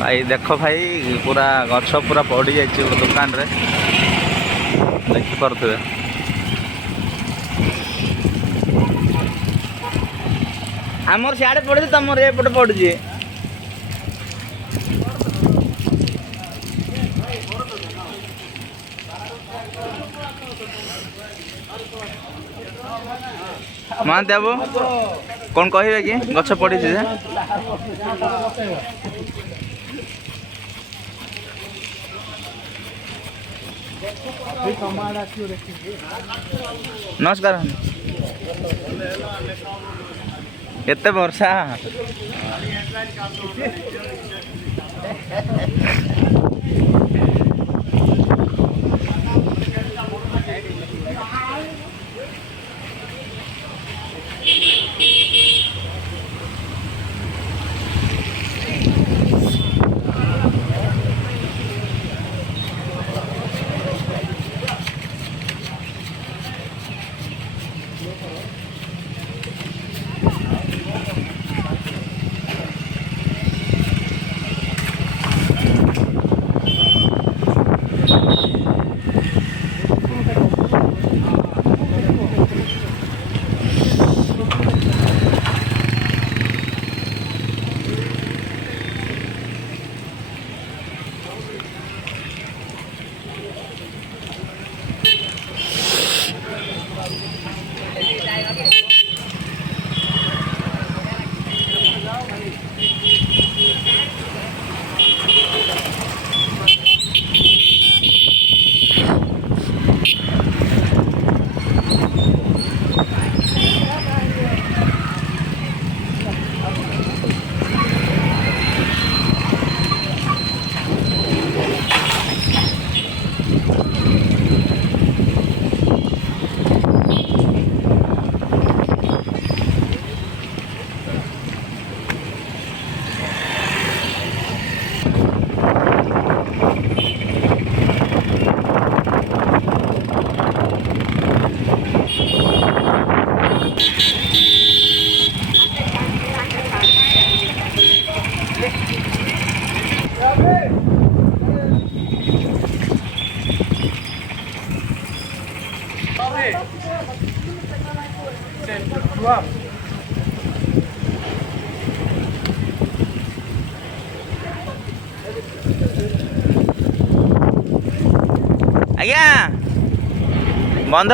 भाई देख भाई पूरा गछ पूरा पड़ी जाइए दुकान रे देखिपे आमर सियाड़े पड़े तुम एपटे पड़ुची महांती बाबू कौन कहे कि गछ पड़ी नमस्कार केते वर्षा आज्ञा बंध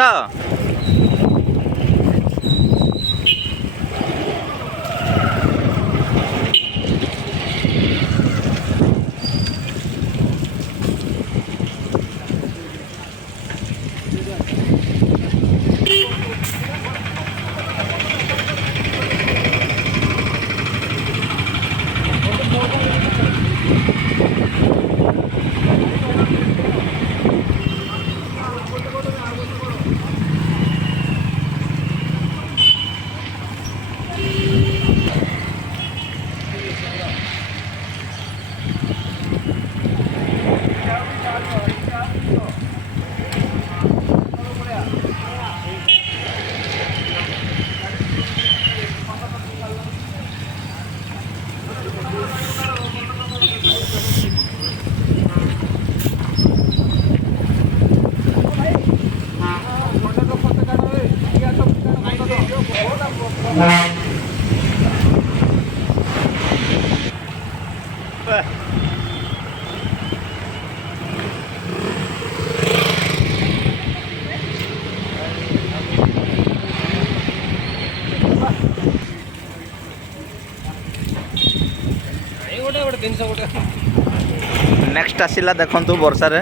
नेक्स्ट आसला देखु वर्षा रे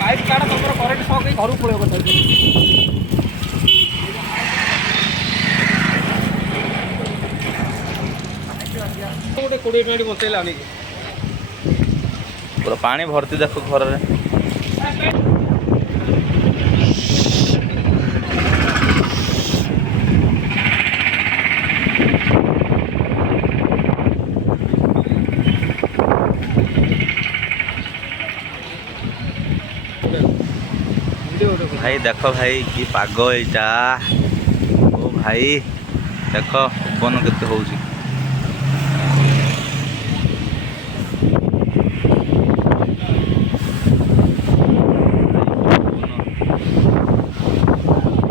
पाइप काट तुम करेन्ट सक घर पड़े गोटे 20 मिनट बचेला पूरा पानी भर्ती देख घर रे भाई देख भाई कि पाग एटा ओ भाई देख पवन केते होउची।